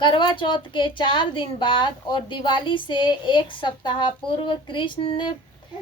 करवा चौथ के 4 दिन बाद और दिवाली से 1 सप्ताह पूर्व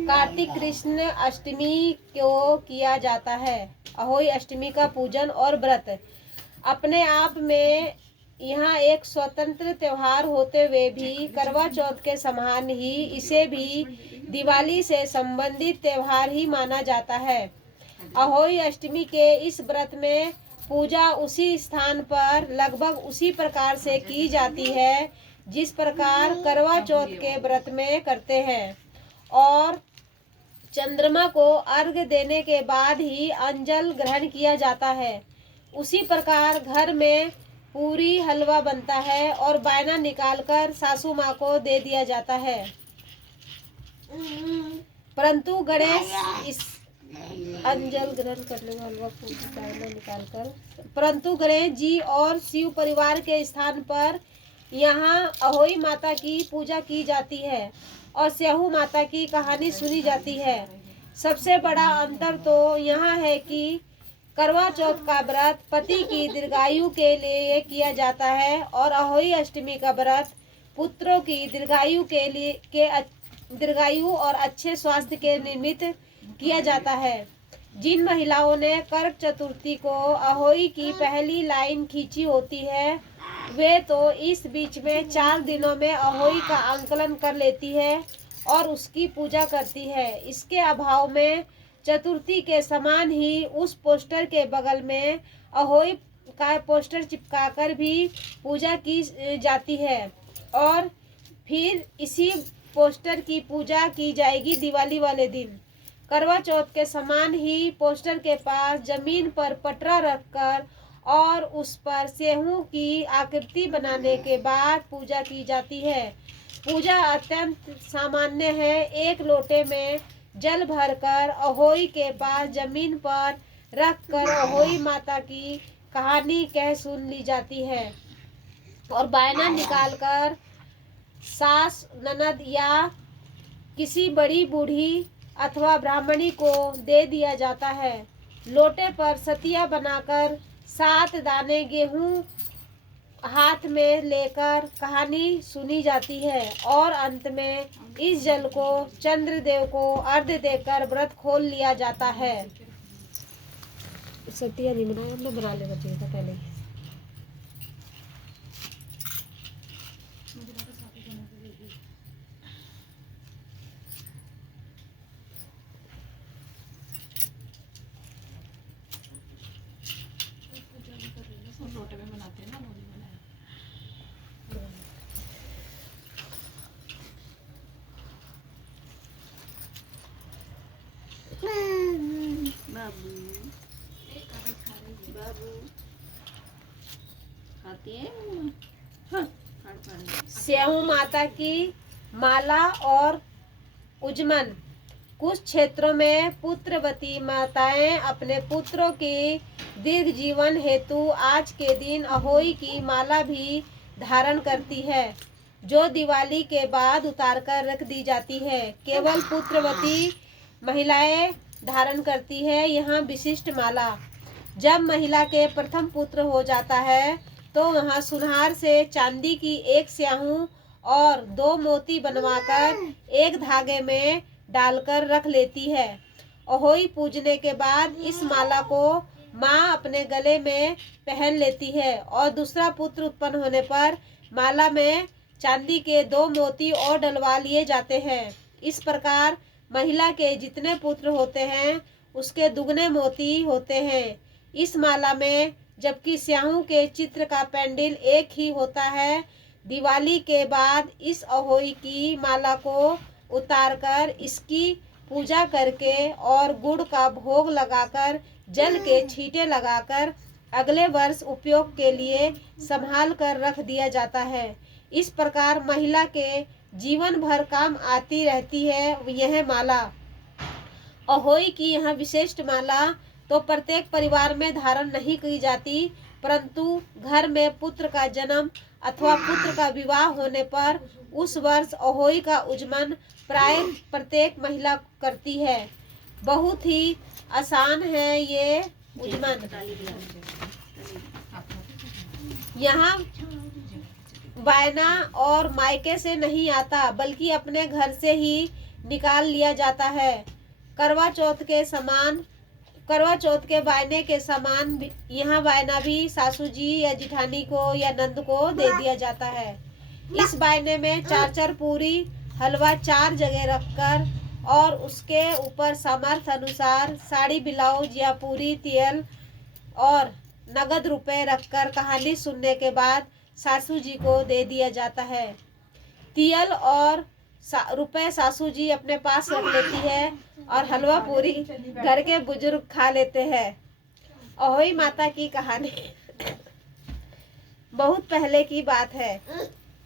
कार्तिक कृष्ण अष्टमी को किया जाता है। अहोई अष्टमी का पूजन और व्रत अपने आप में यहाँ एक स्वतंत्र त्योहार होते हुए भी करवा चौथ के समान ही इसे भी दिवाली से संबंधित त्योहार ही माना जाता है। अहोई अष्टमी के इस व्रत में पूजा उसी स्थान पर लगभग उसी प्रकार से की जाती है जिस प्रकार करवा चौथ के व्रत में करते हैं और चंद्रमा को अर्घ्य देने के बाद ही अंजल ग्रहण किया जाता है। उसी प्रकार घर में पूरी हलवा बनता है और बायना निकालकर सासू माँ को दे दिया जाता है। परंतु गणेश इस अंजल ग्रहण करने का हलवा बायना निकालकर परंतु गणेश जी और शिव परिवार के स्थान पर यहाँ अहोई माता की पूजा की जाती है और स्याहू माता की कहानी सुनी जाती है। सबसे बड़ा अंतर तो यहाँ है कि करवा चौथ का व्रत पति की दीर्घायु के लिए किया जाता है और अहोई अष्टमी का व्रत पुत्रों की दीर्घायु और अच्छे स्वास्थ्य के निमित्त किया जाता है। जिन महिलाओं ने करक चतुर्थी को अहोई की पहली लाइन खींची होती है वे तो इस बीच में 4 दिनों में अहोई का आंकलन कर लेती है और उसकी पूजा करती है। इसके अभाव में चतुर्थी के समान ही उस पोस्टर के बगल में अहोई का पोस्टर चिपकाकर भी पूजा की जाती है और फिर इसी पोस्टर की पूजा की जाएगी दिवाली वाले दिन। करवा चौथ के समान ही पोस्टर के पास जमीन पर पटरा रखकर और उस पर सेहू की आकृति बनाने के बाद पूजा की जाती है। पूजा अत्यंत सामान्य है। एक लोटे में जल भरकर अहोई के पास जमीन पर रखकर अहोई माता की कहानी कह सुन ली जाती है और बायना निकालकर सास ननद या किसी बड़ी बूढ़ी अथवा ब्राह्मणी को दे दिया जाता है। लोटे पर सतिया बनाकर 7 दाने गेहूं हाथ में लेकर कहानी सुनी जाती है और अंत में इस जल को चंद्रदेव को अर्घ्य देकर व्रत खोल लिया जाता है। सतिया नहीं बनाया, हम लोग बना लेना चाहिए था पहले। लोटे में बनाते हैं ना, वो नहीं बनाया। बाबू बाबू खाती है। हाँ, स्याहू माता की माला और उजमन। कुछ क्षेत्रों में पुत्रवती माताएं अपने पुत्रों की दीर्घ जीवन हेतु आज के दिन अहोई की माला भी धारण करती है जो दिवाली के बाद उतारकर रख दी जाती है। केवल पुत्रवती महिलाएं धारण करती है यहाँ विशिष्ट माला। जब महिला के प्रथम पुत्र हो जाता है तो वहाँ सुनार से चांदी की एक स्याहू और 2 मोती बनवाकर एक धागे में डालकर रख लेती है। अहोई पूजने के बाद इस माला को माँ अपने गले में पहन लेती है और दूसरा पुत्र उत्पन्न होने पर माला में चांदी के 2 मोती और डलवा लिए जाते हैं। इस प्रकार महिला के जितने पुत्र होते हैं उसके दुगने मोती होते हैं इस माला में। जबकि स्याहू के चित्र का पेंडिल एक ही होता है। दिवाली के बाद इस अहोई की माला को उतारकर इसकी पूजा करके और गुड़ का भोग लगाकर जल के छींटे लगाकर अगले वर्ष उपयोग के लिए संभाल कर रख दिया जाता है। इस प्रकार महिला के जीवन भर काम आती रहती है यह माला। अहोई की यह विशिष्ट माला तो प्रत्येक परिवार में धारण नहीं की जाती, परंतु घर में पुत्र का जन्म अथवा पुत्र का विवाह होने पर उस वर्ष अहोई का उजमन प्राय प्रत्येक महिला करती है। बहुत ही आसान है ये उजमन। यहाँ वायना और मायके से नहीं आता, बल्कि अपने घर से ही निकाल लिया जाता है। करवा चौथ के वायने के समान यहाँ वायना भी सासू जी या जिठानी को या नंद को दे दिया जाता है। इस वायने में 4 पूरी हलवा 4 जगह रखकर और उसके ऊपर सामर्थ्य अनुसार साड़ी, ब्लाउज या पूरी, तेल और नगद रुपए रखकर कहानी सुनने के बाद सासू जी को दे दिया जाता है। तियल और रुपए सासू जी अपने पास रख लेती है और हलवा पूरी घर के बुजुर्ग खा लेते हैं। अहोई माता की कहानी। बहुत पहले की बात है।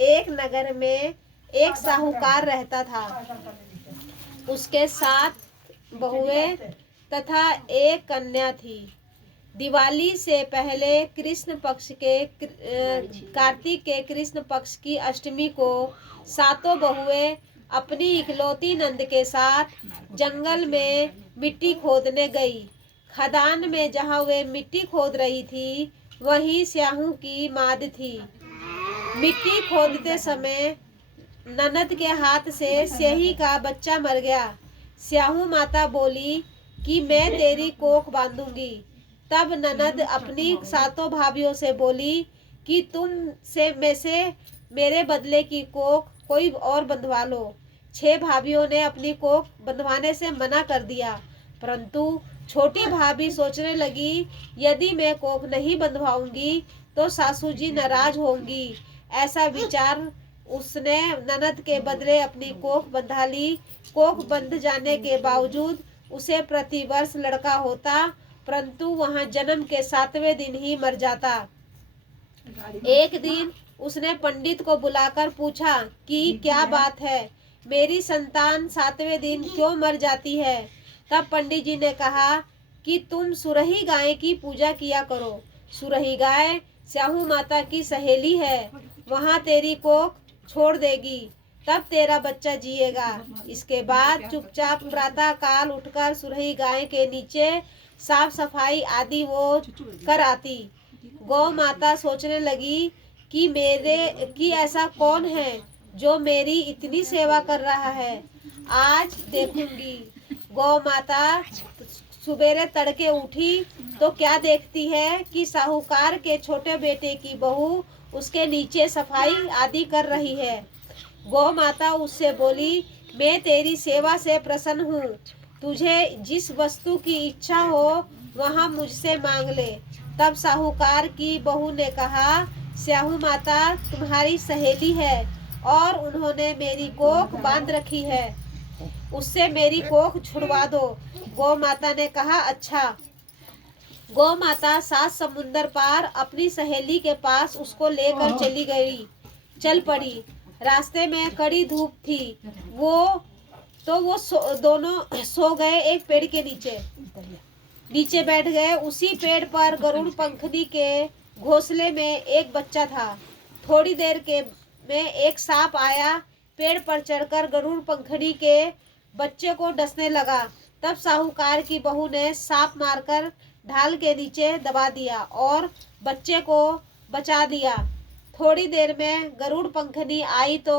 एक नगर में एक साहूकार रहता था। उसके 7 बहुएं तथा एक कन्या थी। दिवाली से पहले कार्तिक के कृष्ण पक्ष की अष्टमी को 7 बहुएं अपनी इकलौती नंद के साथ जंगल में मिट्टी खोदने गई। खदान में जहाँ वे मिट्टी खोद रही थी, वहीं स्याहू की माद थी। मिट्टी खोदते समय ननद के हाथ से स्याही का बच्चा मर गया। स्याहू माता बोली कि मैं तेरी कोख बांधूंगी। तब ननद अपनी 7 भाभियों से बोली कि तुम में से मेरे बदले की कोख कोई और बंधवा लो। 6 भाभियों ने अपनी कोख बंधवाने से मना कर दिया, परंतु छोटी भाभी सोचने लगी, यदि मैं कोख नहीं बंधवाऊंगी तो सासू जी नाराज होंगी। ऐसा विचार उसने ननद के बदले अपनी कोख बंधा ली। कोख बंध जाने के बावजूद उसे प्रतिवर्ष लड़का होता, परंतु वहां जन्म के 7वें दिन ही मर जाता। एक दिन उसने पंडित को बुलाकर पूछा कि क्या बात है, मेरी संतान 7वें दिन क्यों मर जाती है। तब पंडित जी ने कहा कि तुम सुरही गाय की पूजा किया करो। सुरही गाय स्याहू माता की सहेली है, वहां तेरी कोख छोड़ देगी, तब तेरा बच्चा जिएगा। इसके बाद चुपचाप प्रातः काल उठकर सुरही गाय के नीचे साफ सफाई आदि वो कर आती। गौ माता सोचने लगी कि ऐसा कौन है जो मेरी इतनी सेवा कर रहा है, आज देखूंगी। गौ माता सुबेरे तड़के उठी तो क्या देखती है कि साहूकार के छोटे बेटे की बहू उसके नीचे सफाई आदि कर रही है। गौ माता उससे बोली, मैं तेरी सेवा से प्रसन्न हूँ, तुझे जिस वस्तु की इच्छा हो वहाँ मुझसे मांग ले। तब साहूकार की बहू ने कहा, स्याहू माता तुम्हारी सहेली है और उन्होंने मेरी कोख बांध रखी है, उससे मेरी कोख छुड़वा दो। गौ माता ने कहा, अच्छा। गौ माता 7 समुंदर पार अपनी सहेली के पास उसको लेकर चल पड़ी। रास्ते में कड़ी धूप थी। वो दोनों सो गए एक पेड़ के नीचे बैठ गए। उसी पेड़ पर गरुड़ पंखनी के घोंसले में एक बच्चा था। थोड़ी देर में एक सांप आया, पेड़ पर चढ़कर गरुड़ पंखनी के बच्चे को डसने लगा। तब साहूकार की बहू ने सांप मारकर ढाल के नीचे दबा दिया और बच्चे को बचा दिया। थोड़ी देर में गरुड़ पंखनी आई तो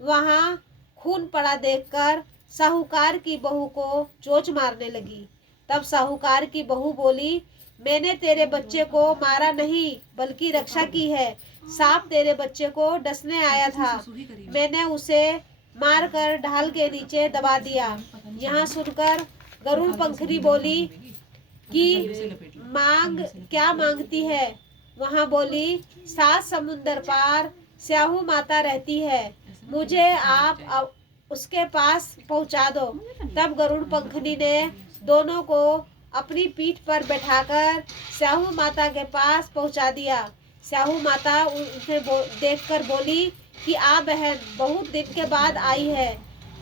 वहां खून पड़ा देखकर साहूकार की बहू को चोंच मारने लगी। तब साहूकार की बहू बोली, मैंने तेरे बच्चे को मारा नहीं बल्कि रक्षा की है। सांप तेरे बच्चे को डसने आया था, मैंने उसे मारकर ढाल के नीचे दबा दिया। यहाँ सुनकर गरुड़ पंखनी बोली कि क्या मांगती है। वहाँ बोली, 7 समुंदर पार स्याहू माता रहती है, मुझे आप उसके पास पहुँचा दो। तब गरुड़ पंखनी ने दोनों को अपनी पीठ पर बैठाकर स्याहू माता के पास पहुँचा दिया। स्याहू माता उसे देखकर बोली कि आ बहन, बहुत दिन के बाद आई है।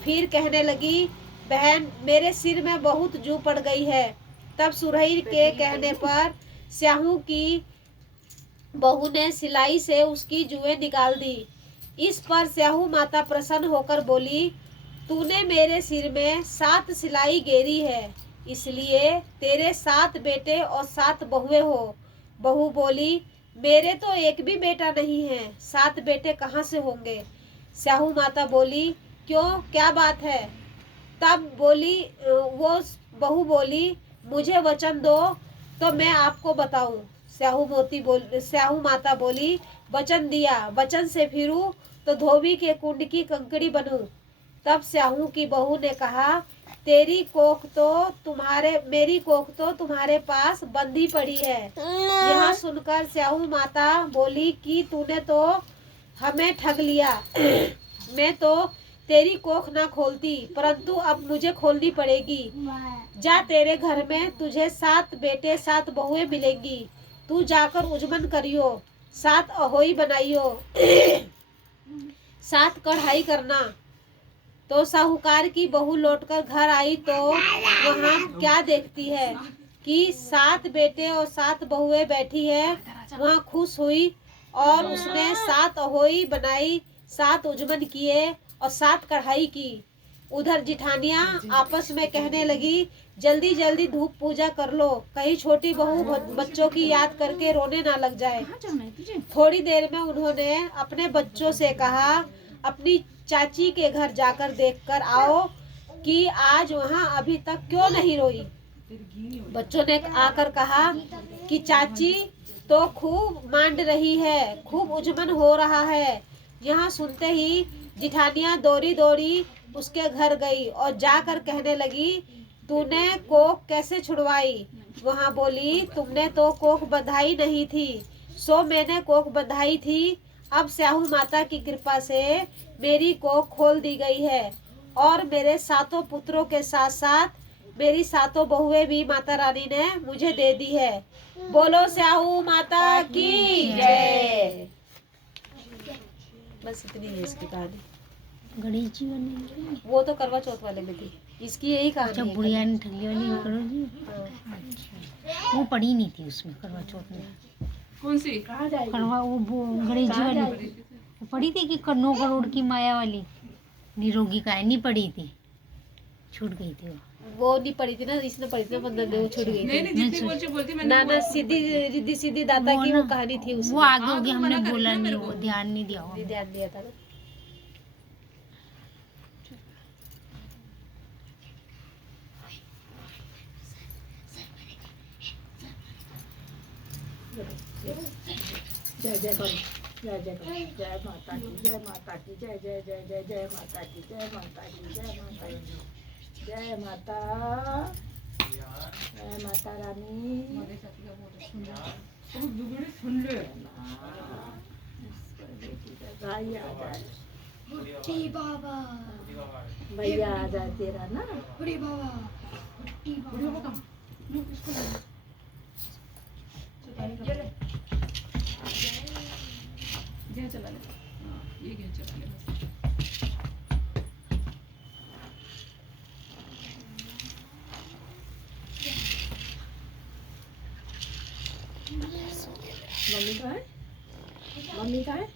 फिर कहने लगी, बहन मेरे सिर में बहुत जू पड़ गई है। तब सुरही के कहने पर स्याहू की बहू ने सिलाई से उसकी जुएं निकाल दी। इस पर स्याहू माता प्रसन्न होकर बोली, तूने मेरे सिर में 7 सिलाई गेरी है, इसलिए तेरे 7 बेटे और 7 बहुएं हो। बहू बोली, मेरे तो एक भी बेटा नहीं है, 7 बेटे कहाँ से होंगे। स्याहू माता बोली, क्यों, क्या बात है। तब बोली वो बहू बोली, मुझे वचन दो तो मैं आपको बताऊं। स्याहू माता बोली, वचन दिया, वचन से फिरूं तो धोबी के कुंड की कंकड़ी बनूं। तब स्याहू की बहू ने कहा, मेरी कोख तो तुम्हारे पास बंधी पड़ी है। यह सुनकर स्याहू माता बोली कि तूने तो हमें ठग लिया। मैं तो तेरी कोख ना खोलती, परंतु अब मुझे खोलनी पड़ेगी। जा, तेरे घर में तुझे 7 बेटे 7 बहुएं मिलेंगी। तू जाकर उजमन करियो, 7 अहोई बनाइयो, 7 कढ़ाई करना। तो साहूकार की बहू लौटकर घर आई तो वहाँ क्या देखती है कि 7 बेटे और 7 बहुएं बैठी है। वहाँ खुश हुई और उसने 7 अहोई बनाई, 7 उजमन किए और 7 कढ़ाई की। उधर जिठानियाँ आपस में कहने लगी, जल्दी जल्दी धूप पूजा कर लो, कहीं छोटी बहू बच्चों की याद करके रोने ना लग जाए। थोड़ी देर में उन्होंने अपने बच्चों से कहा, अपनी चाची के घर जाकर देखकर आओ कि आज वहाँ अभी तक क्यों नहीं रोई। बच्चों ने आकर कहा कि चाची तो खूब मांड रही है, खूब उजमन हो रहा है। यहाँ सुनते ही जिठानियाँ दौड़ी दौड़ी उसके घर गई और जाकर कहने लगी, तूने कोख कैसे छुड़वाई। वहाँ बोली, तुमने तो कोख बंधाई नहीं थी, सो मैंने कोख बंधाई थी। अब स्याहू माता की कृपा से मेरी कोख खोल दी गई है और मेरे 7 पुत्रों के साथ साथ मेरी 7 बहुएं भी माता रानी ने मुझे दे दी है। बोलो स्याहू माता की जय। बस इतनी है इसकी कहानी। गणेश जी बनेंगे। वो तो करवा चौथ वाले में थी, इसकी यही कहानी अच्छा, है। बुढ़िया ने ठगी वाली करो जी। हाँ। अच्छा, वो पड़ी नहीं थी उसमें करवा चौथ में। कौन सी? करवा वो गणेश जी वाली वो पड़ी थी कि 9 करोड़ की माया वाली निरोगी का नहीं पड़ी थी, छूट गई थी वो नहीं पड़ी थी ना, इसने पड़ी थी ना, बंदर ने, वो छूट गई नहीं थी। नहीं, जितनी बोलती मैंने ना सीधी रिद्धि सीधी दाता वो की ना, वो कहानी थी उसमें। वो आगे हो गया, तो हमने मना कर बोला दिया नहीं, मेरे वो को। ध्यान नहीं दिया वो। ध्यान दिया था ना। जय जय करो, जय जय करो, जय माता की, जय माता की, जय जय जय जय जय माता की, जय माता की, जय माता की, जय माता, जय माता रानी। सुन ले। भाई आ जाए, भैया आ जाए तेरा ना। बुढ़ी बाबा कहाँ? गें चला ले। हाँ, ये गें चला ले बस। मम्मी का है, मम्मी का है।